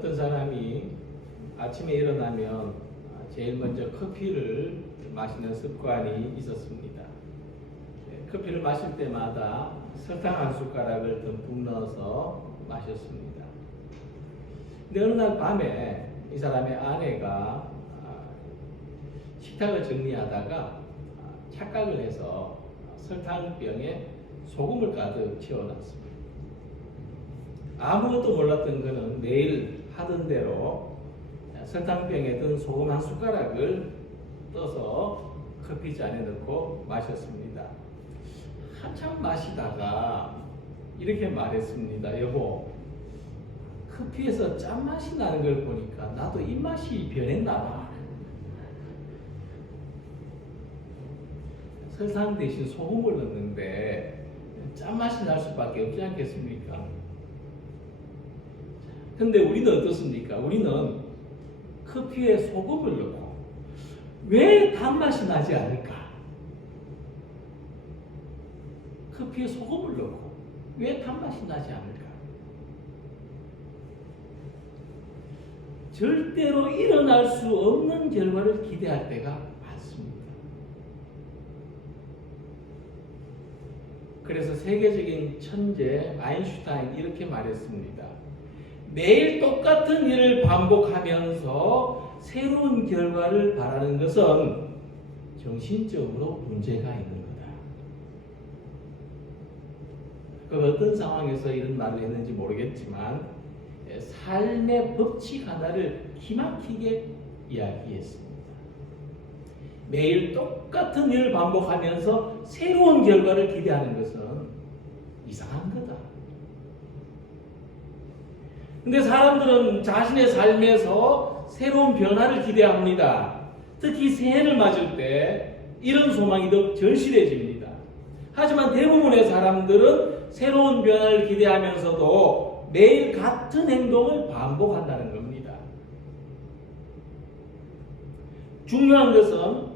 어떤 사람이 아침에 일어나면 제일 먼저 커피를 마시는 습관이 있었습니다. 네, 커피를 마실 때마다 설탕 한 숟가락을 듬뿍 넣어서 마셨습니다. 근데 어느 날 밤에 이 사람의 아내가 아, 식탁을 정리하다가 아, 착각을 해서 설탕병에 소금을 가득 채워놨습니다. 아무것도 몰랐던 그는 매일 하던 대로 설탕병에 든 소금 한 숟가락을 떠서 커피잔에 넣고 마셨습니다. 한참 마시다가 이렇게 말했습니다. 여보, 커피에서 짠맛이 나는 걸 보니까 나도 입맛이 변했나 봐. 설탕 대신 소금을 넣는데 짠맛이 날 수밖에 없지 않겠습니까? 근데 우리는 어떻습니까? 우리는 커피에 소금을 넣고 왜 단맛이 나지 않을까? 커피에 소금을 넣고 왜 단맛이 나지 않을까? 절대로 일어날 수 없는 결과를 기대할 때가 많습니다. 그래서 세계적인 천재 아인슈타인 이렇게 말했습니다. 매일 똑같은 일을 반복하면서 새로운 결과를 바라는 것은 정신적으로 문제가 있는 거다. 그 어떤 상황에서 이런 말을 했는지 모르겠지만 삶의 법칙 하나를 기막히게 이야기했습니다. 매일 똑같은 일을 반복하면서 새로운 결과를 기대하는 것은 이상한 거다. 근데 사람들은 자신의 삶에서 새로운 변화를 기대합니다. 특히 새해를 맞을 때 이런 소망이 더 절실해집니다. 하지만 대부분의 사람들은 새로운 변화를 기대하면서도 매일 같은 행동을 반복한다는 겁니다. 중요한 것은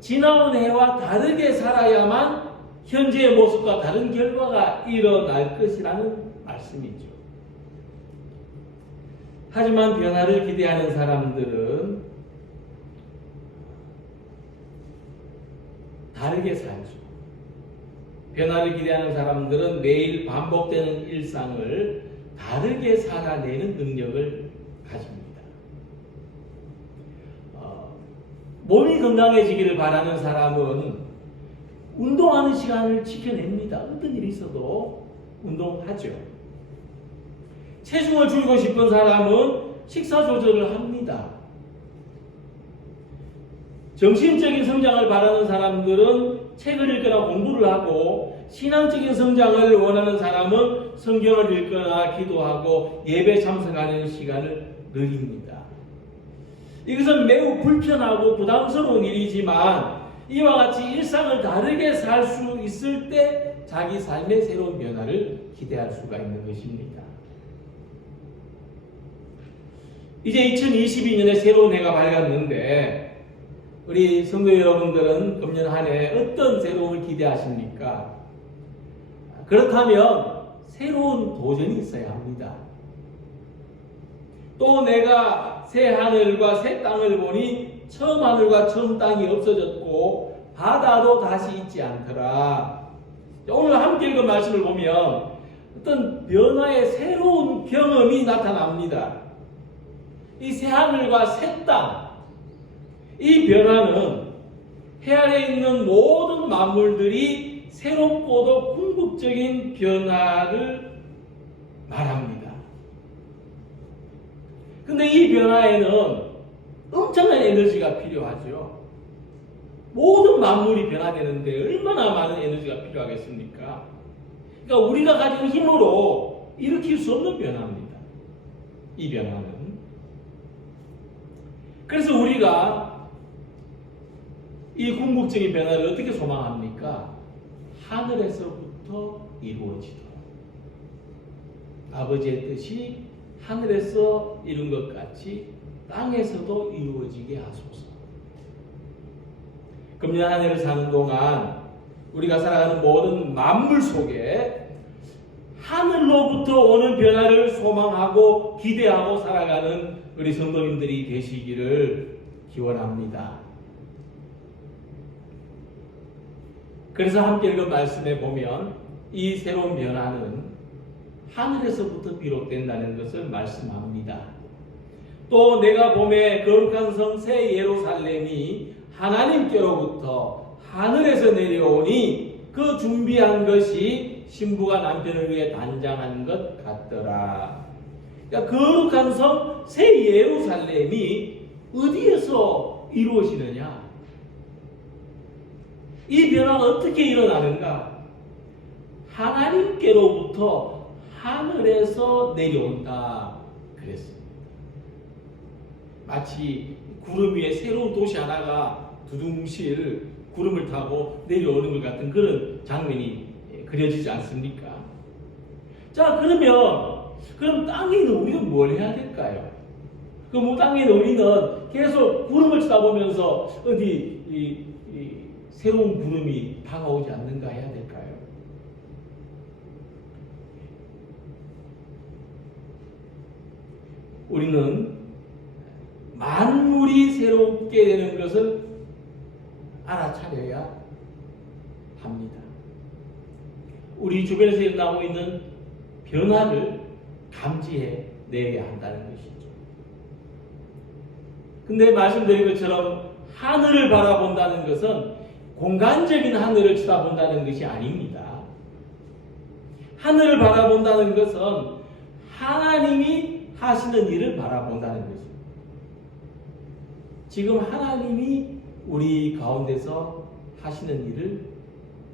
지나온 해와 다르게 살아야만 현재의 모습과 다른 결과가 일어날 것이라는 말씀이죠. 하지만 변화를 기대하는 사람들은 다르게 살죠. 변화를 기대하는 사람들은 매일 반복되는 일상을 다르게 살아내는 능력을 가집니다. 어, 몸이 건강해지기를 바라는 사람은 운동하는 시간을 지켜냅니다. 어떤 일이 있어도 운동하죠. 체중을 줄이고 싶은 사람은 식사 조절을 합니다. 정신적인 성장을 바라는 사람들은 책을 읽거나 공부를 하고 신앙적인 성장을 원하는 사람은 성경을 읽거나 기도하고 예배 참석하는 시간을 늘립니다. 이것은 매우 불편하고 부담스러운 일이지만 이와 같이 일상을 다르게 살 수 있을 때 자기 삶의 새로운 변화를 기대할 수가 있는 것입니다. 이제 2022년에 새로운 해가 밝았는데 우리 성도 여러분들은 금년 한 해 어떤 새로움을 기대하십니까? 그렇다면 새로운 도전이 있어야 합니다. 또 내가 새 하늘과 새 땅을 보니 처음 하늘과 처음 땅이 없어졌고 바다도 다시 있지 않더라. 오늘 함께 읽은 말씀을 보면 어떤 변화의 새로운 경험이 나타납니다. 이 새하늘과 새 땅, 이 변화는 해 아래 있는 모든 만물들이 새롭고도 궁극적인 변화를 말합니다. 근데 이 변화에는 엄청난 에너지가 필요하죠. 모든 만물이 변화되는데 얼마나 많은 에너지가 필요하겠습니까? 그러니까 우리가 가진 힘으로 일으킬 수 없는 변화입니다. 이 변화는. 그래서 우리가 이 궁극적인 변화를 어떻게 소망합니까? 하늘에서부터 이루어지도록. 아버지의 뜻이 하늘에서 이룬 것 같이 땅에서도 이루어지게 하소서. 금년 한 해를 사는 동안 우리가 살아가는 모든 만물 속에 하늘로부터 오는 변화를 소망 소망하고 기대하고 살아가는 우리 성도님들이 되시기를 기원합니다. 그래서 함께 읽은 말씀에 보면 이 새로운 변화는 하늘에서부터 비롯된다는 것을 말씀합니다. 또 내가 봄에 거룩한 성 새 예루살렘이 하나님께로부터 하늘에서 내려오니 그 준비한 것이 신부가 남편을 위해 단장한 것 같더라. 그러니까 거룩한 성 새 예루살렘이 어디에서 이루어지느냐? 이 변화가 어떻게 일어나는가? 하나님께로부터 하늘에서 내려온다. 그랬습니다. 마치 구름 위에 새로운 도시 하나가 두둥실 구름을 타고 내려오는 것 같은 그런 장면이 그려지지 않습니까? 자, 그러면, 그럼 땅에 있는 우리는 뭘 해야 될까요? 그럼 땅에 있는 우리는 계속 구름을 쳐다보면서 어디 이, 이 새로운 구름이 다가오지 않는가 해야 될까요? 우리는 만물이 새롭게 되는 것을 알아차려야 합니다. 우리 주변에서 일어나고 있는 변화를 감지해 내야 한다는 것이죠. 근데 말씀드린 것처럼 하늘을 바라본다는 것은 공간적인 하늘을 쳐다본다는 것이 아닙니다. 하늘을 바라본다는 것은 하나님이 하시는 일을 바라본다는 것입니다. 지금 하나님이 우리 가운데서 하시는 일을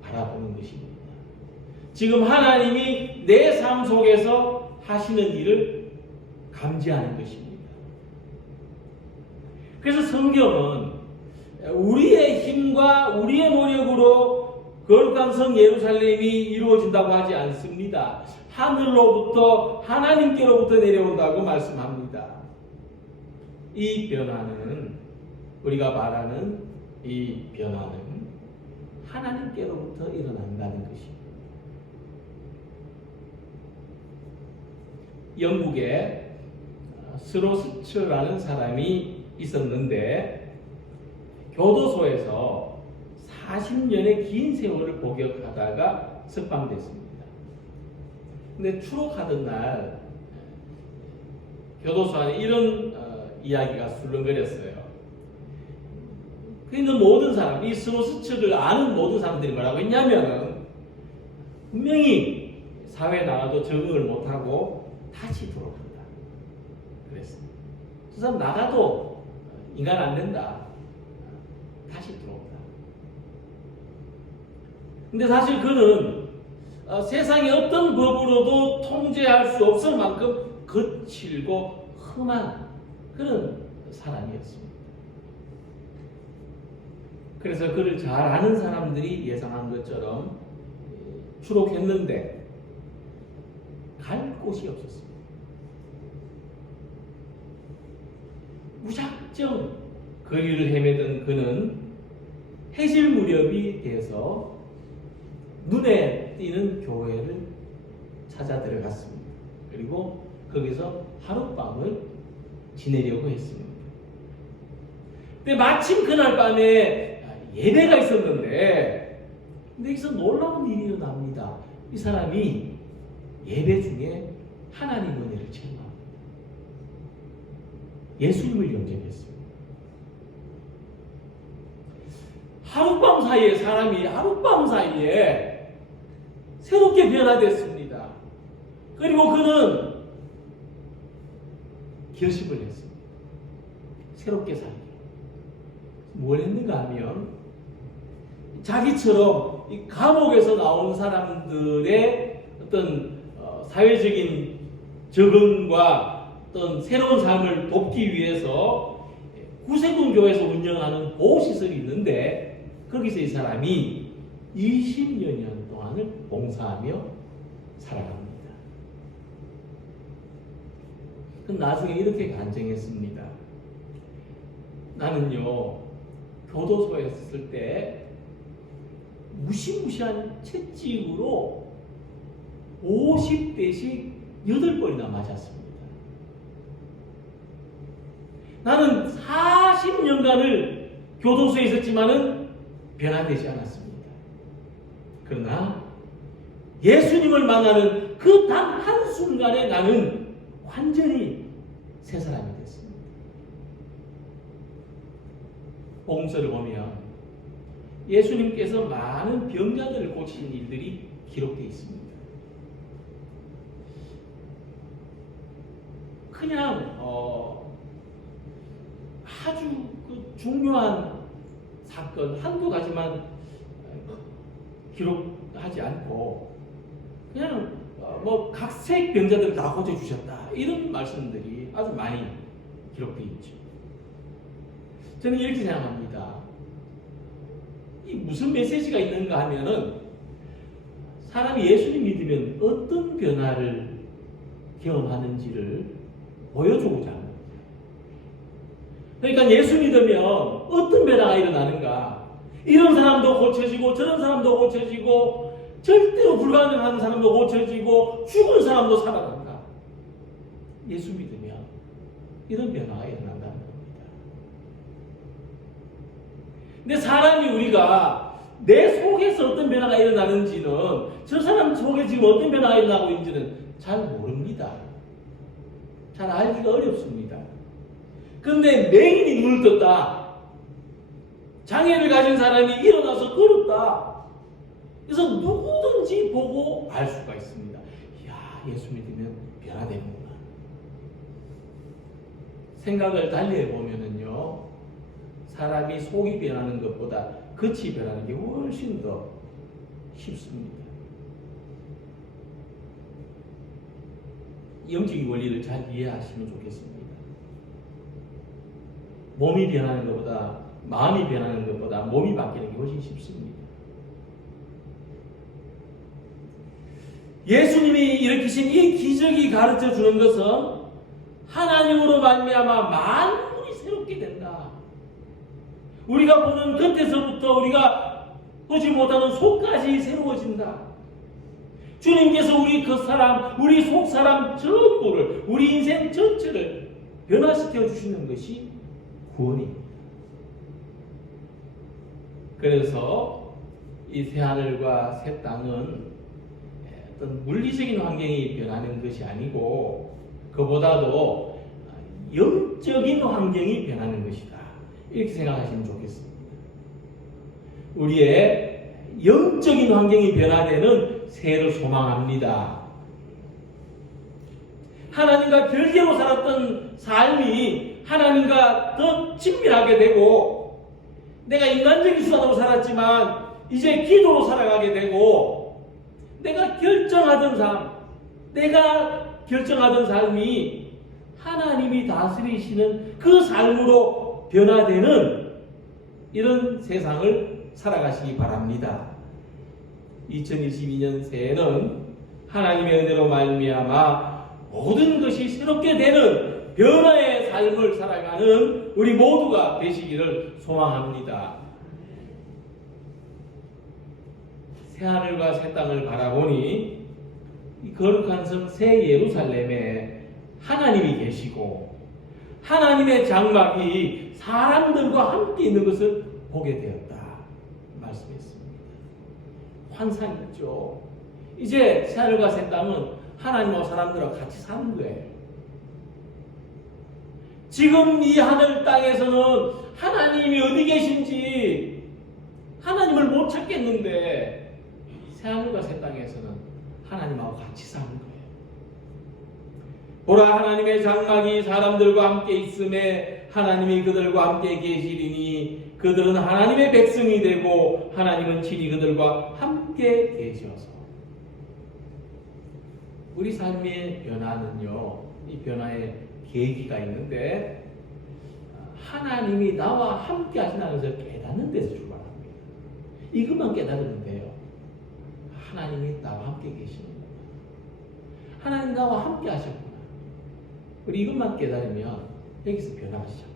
바라보는 것입니다. 지금 하나님이 내 삶 속에서 하시는 일을 감지하는 것입니다. 그래서 성경은 우리의 힘과 우리의 노력으로 거룩한 성 예루살렘이 이루어진다고 하지 않습니다. 하늘로부터 하나님께로부터 내려온다고 말씀합니다. 이 변화는 우리가 말하는 이 변화는 하나님께로부터 일어난다는 것입니다. 영국에 스로스츠라는 사람이 있었는데 교도소에서 40년의 긴 세월을 복역하다가 석방됐습니다. 근데 추록하던 날 교도소 안에 이런 어, 이야기가 술렁거렸어요. 그 있는 모든 사람, 이 스로스츠를 아는 모든 사람들이 뭐라고 했냐면은 분명히 사회에 나가도 적응을 못하고 다시 들어간다. 그랬습니다. 저 사람 나가도 인간 안 된다. 다시 들어온다. 근데 사실 그는 어, 세상의 어떤 법으로도 통제할 수 없을 만큼 거칠고 험한 그런 사람이었습니다. 그래서 그를 잘 아는 사람들이 예상한 것처럼 추록했는데 갈 곳이 없었습니다. 무작정 거리를 헤매던 그는 해질 무렵이 돼서 눈에 띄는 교회를 찾아 들어갔습니다. 그리고 거기서 하룻밤을 지내려고 했습니다. 근데 마침 그날 밤에 예배가 있었는데, 근데 여기서 놀라운 일이 일어납니다. 이 사람이 예배 중에 하나님 은혜를 체험합니다. 예수님을 영접했습니다. 하룻밤 사이에 사람이 하룻밤 사이에 새롭게 변화됐습니다. 그리고 그는 결심을 했습니다. 새롭게 살기. 뭘 했는가 하면 자기처럼 이 감옥에서 나온 사람들의 어떤 어, 사회적인 적응과 어떤 새로운 삶을 돕기 위해서 구세군 교회에서 운영하는 보호시설이 있는데 거기서 이 사람이 20여 년 동안을 봉사하며 살아갑니다. 그 나중에 이렇게 간증했습니다. 나는요 교도소에 있을 때 무시무시한 채찍으로 50대씩 여덟 번이나 맞았습니다. 나는 40년간을 교도소에 있었지만은 변화되지 않았습니다. 그러나 예수님을 만나는 그 단 한순간에 나는 완전히 새 사람이 됐습니다. 복음서를 보면 예수님께서 많은 병자들을 고치신 일들이 기록되어 있습니다. 그냥 어, 아주 그 중요한 사건 한두 가지만 기록하지 않고 그냥 어, 뭐 각색 병자들 다 고쳐 주셨다 이런 말씀들이 아주 많이 기록되어 있죠. 저는 이렇게 생각합니다. 이 무슨 메시지가 있는가 하면은 사람이 예수님 믿으면 어떤 변화를 경험하는지를 보여주고자. 그러니까 예수 믿으면 어떤 변화가 일어나는가? 이런 사람도 고쳐지고 저런 사람도 고쳐지고 절대로 불가능한 사람도 고쳐지고 죽은 사람도 살아난다. 예수 믿으면 이런 변화가 일어난다는 겁니다. 근데 사람이 우리가 내 속에서 어떤 변화가 일어나는지는 저 사람 속에 지금 어떤 변화가 일어나고 있는지는 잘 모릅니다. 잘 알기가 어렵습니다. 근데 맹인이 눈을 떴다. 장애를 가진 사람이 일어나서 걸었다. 그래서 누구든지 보고 알 수가 있습니다. 이야, 예수 믿으면 변화되는구나. 생각을 달리 해보면은요, 사람이 속이 변하는 것보다 겉이 변하는 게 훨씬 더 쉽습니다. 영적인 원리를 잘 이해하시면 좋겠습니다. 몸이 변하는 것보다 마음이 변하는 것보다 몸이 바뀌는 게 훨씬 쉽습니다. 예수님이 일으키신 이 기적이 가르쳐 주는 것은 하나님으로 말미암아 만물이 새롭게 된다. 우리가 보는 겉에서부터 우리가 보지 못하는 속까지 새로워진다. 주님께서 우리 그 사람, 우리 속 사람 전부를, 우리 인생 전체를 변화시켜 주시는 것이 구원입니다. 그래서 이 새 하늘과 새 땅은 어떤 물리적인 환경이 변하는 것이 아니고 그보다도 영적인 환경이 변하는 것이다. 이렇게 생각하시면 좋겠습니다. 우리의 영적인 환경이 변화되는 새해를 소망합니다. 하나님과 별개로 살았던 삶이 하나님과 더 친밀하게 되고 내가 인간적인 수단으로 살았지만 이제 기도로 살아가게 되고 내가 결정하던 삶, 내가 결정하던 삶이 하나님이 다스리시는 그 삶으로 변화되는 이런 세상을 살아가시기 바랍니다. 2022년 새해는 하나님의 은혜로 말미암아 모든 것이 새롭게 되는 변화의 삶을 살아가는 우리 모두가 되시기를 소망합니다. 새 하늘과 새 땅을 바라보니 이 거룩한 성 새 예루살렘에 하나님이 계시고 하나님의 장막이 사람들과 함께 있는 것을 보게 되었다 말씀했습니다. 환상 있죠. 이제 새 하늘과 새 땅은 하나님과 사람들과 같이 사는 거예요. 지금 이 하늘 땅에서는 하나님이 어디 계신지 하나님을 못 찾겠는데 새하늘과 새 땅에서는 하나님하고 같이 사는 거예요. 보라 하나님의 장막이 사람들과 함께 있음에 하나님이 그들과 함께 계시리니 그들은 하나님의 백성이 되고 하나님은 친히 그들과 함께 계셔서 우리 삶의 변화는요 이 변화의 계기가 있는데 하나님이 나와 함께 하신다는 것을 깨닫는 데서 출발합니다. 이것만 깨달으면 돼요. 하나님이 나와 함께 계십니다. 하나님 나와 함께 하셨구나. 우리 이것만 깨달으면 여기서 변화가 시작돼요.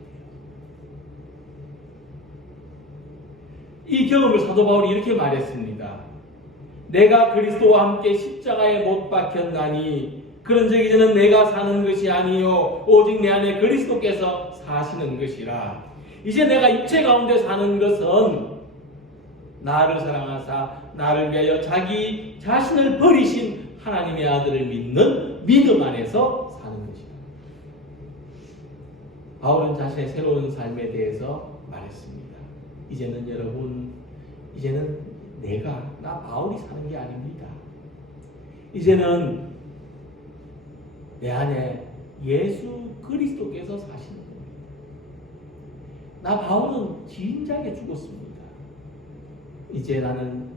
이 경험을 사도 바울이 이렇게 말했습니다. 내가 그리스도와 함께 십자가에 못 박혔나니 그런 적 이제는 내가 사는 것이 아니요 오직 내 안에 그리스도께서 사시는 것이라. 이제 내가 입체 가운데 사는 것은 나를 사랑하사 나를 위하여 자기 자신을 버리신 하나님의 아들을 믿는 믿음 안에서 사는 것이다. 바울은 자신의 새로운 삶에 대해서 말했습니다. 이제는 여러분, 이제는 내가, 나 바울이 사는 게 아닙니다. 이제는 내 안에 예수 그리스도께서 사시는 겁니다. 나 바울은 진작에 죽었습니다. 이제 나는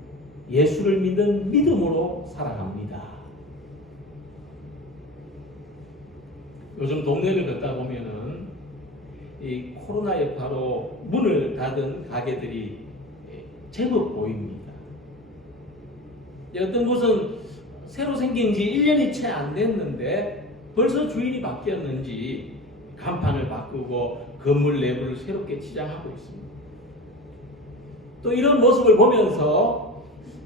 예수를 믿는 믿음으로 살아갑니다. 요즘 동네를 걷다 보면은 이 코로나 여파로 문을 닫은 가게들이 제법 보입니다. 어떤 곳은 새로 생긴 지 1년이 채 안 됐는데 벌써 주인이 바뀌었는지 간판을 바꾸고 건물 내부를 새롭게 치장하고 있습니다. 또 이런 모습을 보면서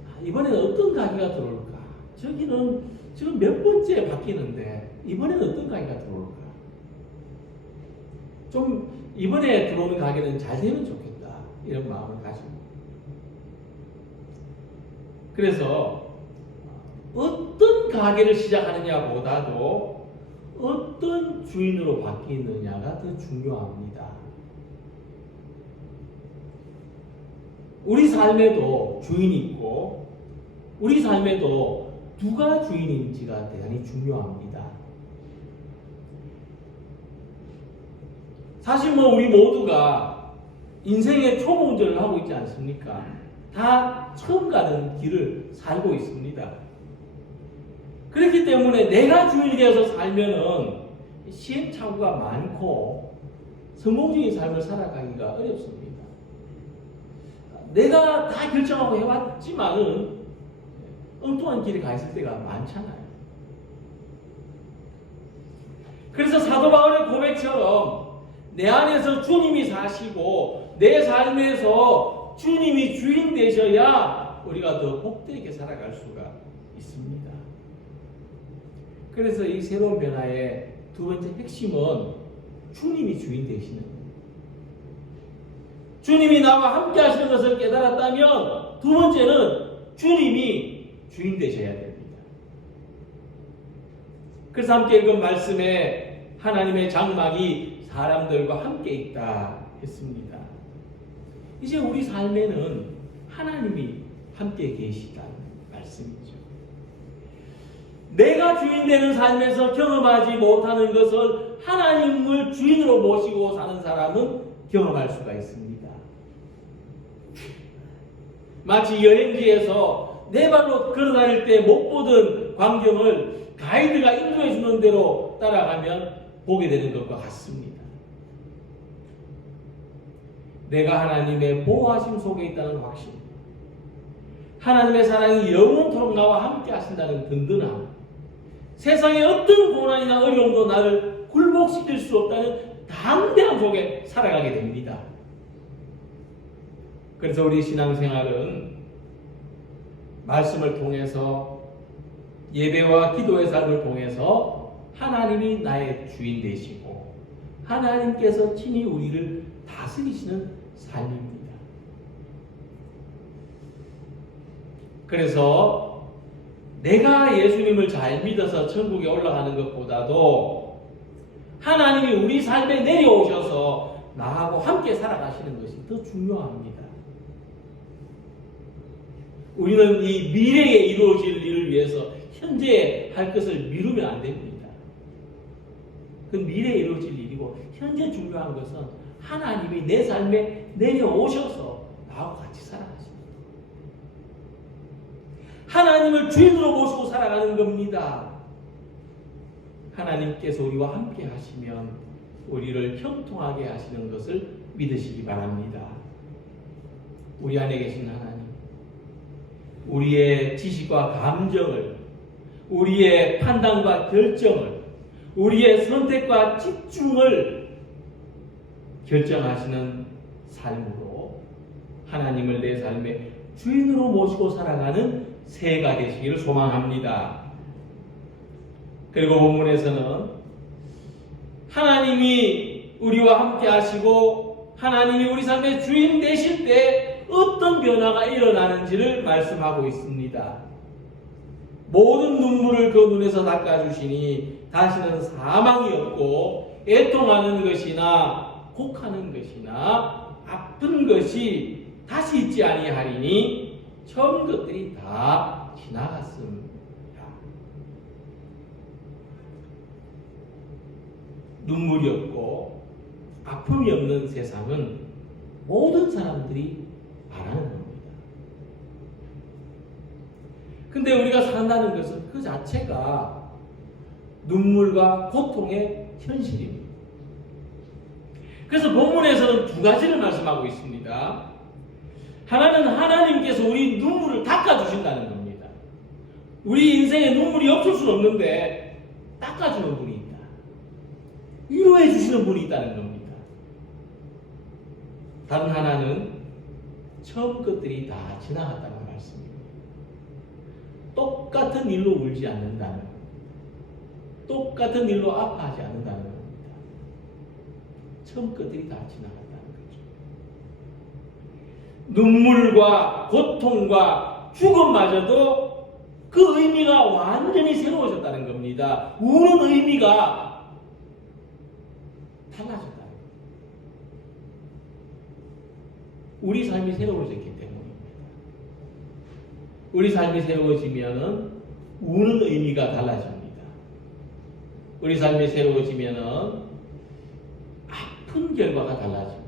아, 이번에는 어떤 가게가 들어올까? 저기는 지금 몇 번째 바뀌는데 이번에는 어떤 가게가 들어올까? 좀 이번에 들어오는 가게는 잘 되면 좋겠다 이런 마음을 가지고 그래서 어떤 가게를 시작하느냐보다도 어떤 주인으로 바뀌느냐가 더 중요합니다. 우리 삶에도 주인이 있고 우리 삶에도 누가 주인인지가 대단히 중요합니다. 사실 뭐 우리 모두가 인생의 초보 운전을 하고 있지 않습니까? 다 처음 가는 길을 살고 있습니다. 그렇기 때문에 내가 주인이 되어서 살면은 시행착오가 많고 성공적인 삶을 살아가기가 어렵습니다. 내가 다 결정하고 해왔지만은 엉뚱한 길에 가 있을 때가 많잖아요. 그래서 사도 바울의 고백처럼 내 안에서 주님이 사시고 내 삶에서 주님이 주인 되셔야 우리가 더 복되게 살아갈 수가 있습니다. 그래서 이 새로운 변화의 두 번째 핵심은 주님이 주인 되시는 겁니다. 주님이 나와 함께 하시는 것을 깨달았다면 두 번째는 주님이 주인 되셔야 됩니다. 그래서 함께 읽은 말씀에 하나님의 장막이 사람들과 함께 있다 했습니다. 이제 우리 삶에는 하나님이 함께 말씀이죠. 내가 주인 되는 삶에서 경험하지 못하는 것을 하나님을 주인으로 모시고 사는 사람은 경험할 수가 있습니다. 마치 여행지에서 내 발로 걸어다닐 때 못 보던 광경을 가이드가 인도해 주는 대로 따라가면 보게 되는 것과 같습니다. 내가 하나님의 보호하심 속에 있다는 확신, 하나님의 사랑이 영원토록 나와 함께 하신다는 든든함, 세상의 어떤 고난이나 어려움도 나를 굴복시킬 수 없다는 담대함 속에 살아가게 됩니다. 그래서 우리 신앙생활은 말씀을 통해서 예배와 기도의 삶을 통해서 하나님이 나의 주인 되시고 하나님께서 친히 우리를 다스리시는 삶입니다. 그래서 내가 예수님을 잘 믿어서 천국에 올라가는 것보다도 하나님이 우리 삶에 내려오셔서 나하고 함께 살아가시는 것이 더 중요합니다. 우리는 이 미래에 이루어질 일을 위해서 현재 할 것을 미루면 안 됩니다. 그 미래에 이루어질 일이고 현재 중요한 것은 하나님이 내 삶에 내려오셔서 나하고 같이 살아가십니다. 하나님을 주인으로 모시고 살아가는 겁니다. 하나님께서 우리와 함께 하시면 우리를 형통하게 하시는 것을 믿으시기 바랍니다. 우리 안에 계신 하나님. 우리의 지식과 감정을, 우리의 판단과 결정을, 우리의 선택과 집중을 결정하시는 삶으로 하나님을 내 삶의 주인으로 모시고 살아가는 새가 되시기를 소망합니다. 그리고 본문에서는 하나님이 우리와 함께 하시고 하나님이 우리 삶의 주인 되실 때 어떤 변화가 일어나는지를 말씀하고 있습니다. 모든 눈물을 그 눈에서 닦아주시니 다시는 사망이 없고 애통하는 것이나 곡하는 것이나 아픈 것이 다시 있지 아니하리니 처음 것들이 다 지나갔습니다. 눈물이 없고 아픔이 없는 세상은 모든 사람들이 바라는 겁니다. 근데 우리가 산다는 것은 그 자체가 눈물과 고통의 현실입니다. 그래서 본문에서는 두 가지를 말씀하고 있습니다. 하나는 하나님께서 우리 눈물을 닦아주신다는 겁니다. 우리 인생에 눈물이 없을 수는 없는데 닦아주는 분이 있다. 위로해 주시는 분이 있다는 겁니다. 다른 하나는 처음 것들이 다 지나갔다는 말씀입니다. 똑같은 일로 울지 않는다는. 똑같은 일로 아파하지 않는다는 겁니다. 처음 것들이 다 지나갔다는 거죠. 눈물과 고통과 죽음마저도 그 의미가 완전히 새로워졌다는 겁니다. 우는 의미가 달라졌다는 겁니다. 우리 삶이 새로워졌기 때문입니다. 우리 삶이 새로워지면은 우는 의미가 달라집니다. 우리 삶이 새로워지면은 아픈 결과가 달라집니다.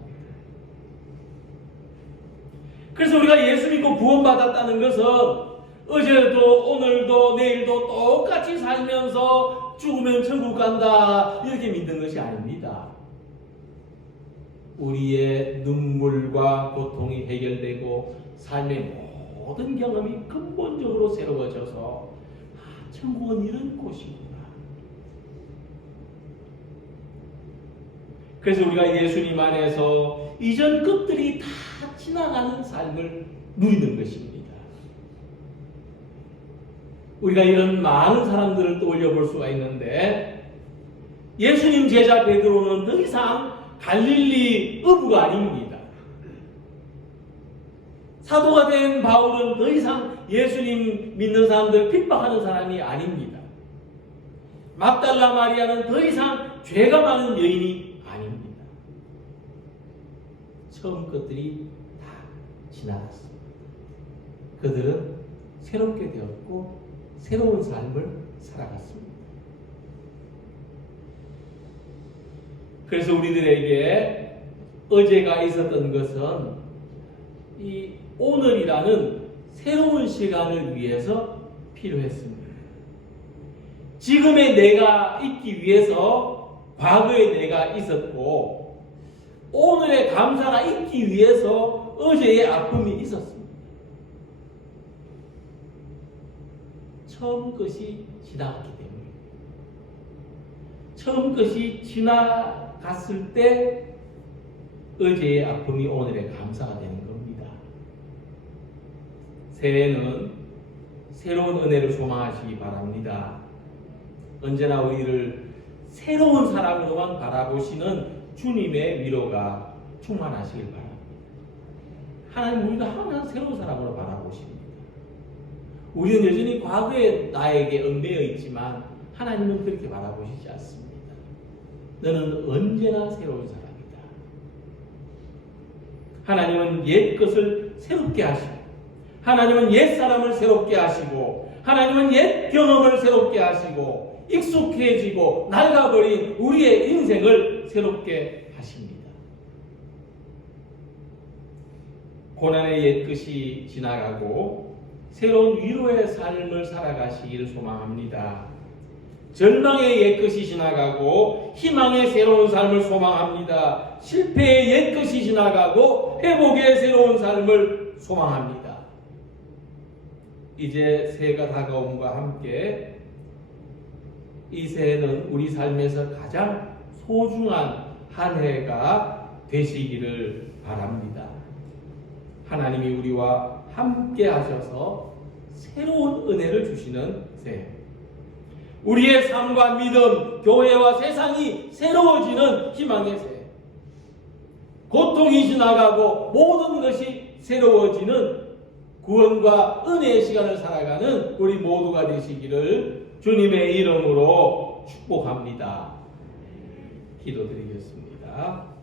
그래서 우리가 예수 믿고 구원받았다는 것은 어제도 오늘도 내일도 똑같이 살면서 죽으면 천국 간다 이렇게 믿는 것이 아닙니다. 우리의 눈물과 고통이 해결되고 삶의 모든 경험이 근본적으로 새로워져서 아, 천국은 이런 곳이구나. 그래서 우리가 예수님 안에서 이전 것들이 다 지나가는 삶을 누리는 것입니다. 우리가 이런 많은 사람들을 떠올려 볼 수가 있는데 예수님 제자 베드로는 더 이상 갈릴리 어부가 아닙니다. 사도가 된 바울은 더 이상 예수님 믿는 사람들 핍박하는 사람이 아닙니다. 막달라 마리아는 더 이상 죄가 많은 여인이 아닙니다. 처음 것들이 다 지나갔습니다. 그들은 새롭게 되었고 새로운 삶을 살아갔습니다. 그래서 우리들에게 어제가 있었던 것은 이 오늘이라는 새로운 시간을 위해서 필요했습니다. 지금의 내가 있기 위해서 과거의 내가 있었고 오늘의 감사가 있기 위해서 어제의 아픔이 있었습니다. 처음 것이 지나갔기 때문에 처음 것이 지나갔을 때 어제의 아픔이 오늘의 감사가 되는 겁니다. 새해는 새로운 은혜를 소망하시기 바랍니다. 언제나 우리를 새로운 사람으로만 바라보시는 주님의 위로가 충만하시길 바랍니다. 하나님 우리가 항상 새로운 사람으로 바라보십니다. 우리는 여전히 과거의 나에게 얽매여 있지만 하나님은 그렇게 바라보시지 않습니다. 너는 언제나 새로운 사람이다. 하나님은 옛 것을 새롭게 하시고 하나님은 옛 사람을 새롭게 하시고 하나님은 옛 경험을 새롭게 하시고 익숙해지고 낡아버린 우리의 인생을 새롭게 하십니다. 고난의 옛 것이 지나가고 새로운 위로의 삶을 살아가시기를 소망합니다. 절망의 옛 것이 지나가고 희망의 새로운 삶을 소망합니다. 실패의 옛 것이 지나가고 회복의 새로운 삶을 소망합니다. 이제 새해가 다가옴과 함께 이 새해는 우리 삶에서 가장 소중한 한 해가 되시기를 바랍니다. 하나님이 우리와 함께 하셔서 새로운 은혜를 주시는 새해. 우리의 삶과 믿음, 교회와 세상이 새로워지는 희망의 새. 고통이 지나가고 모든 것이 새로워지는 구원과 은혜의 시간을 살아가는 우리 모두가 되시기를 주님의 이름으로 축복합니다. 기도드리겠습니다.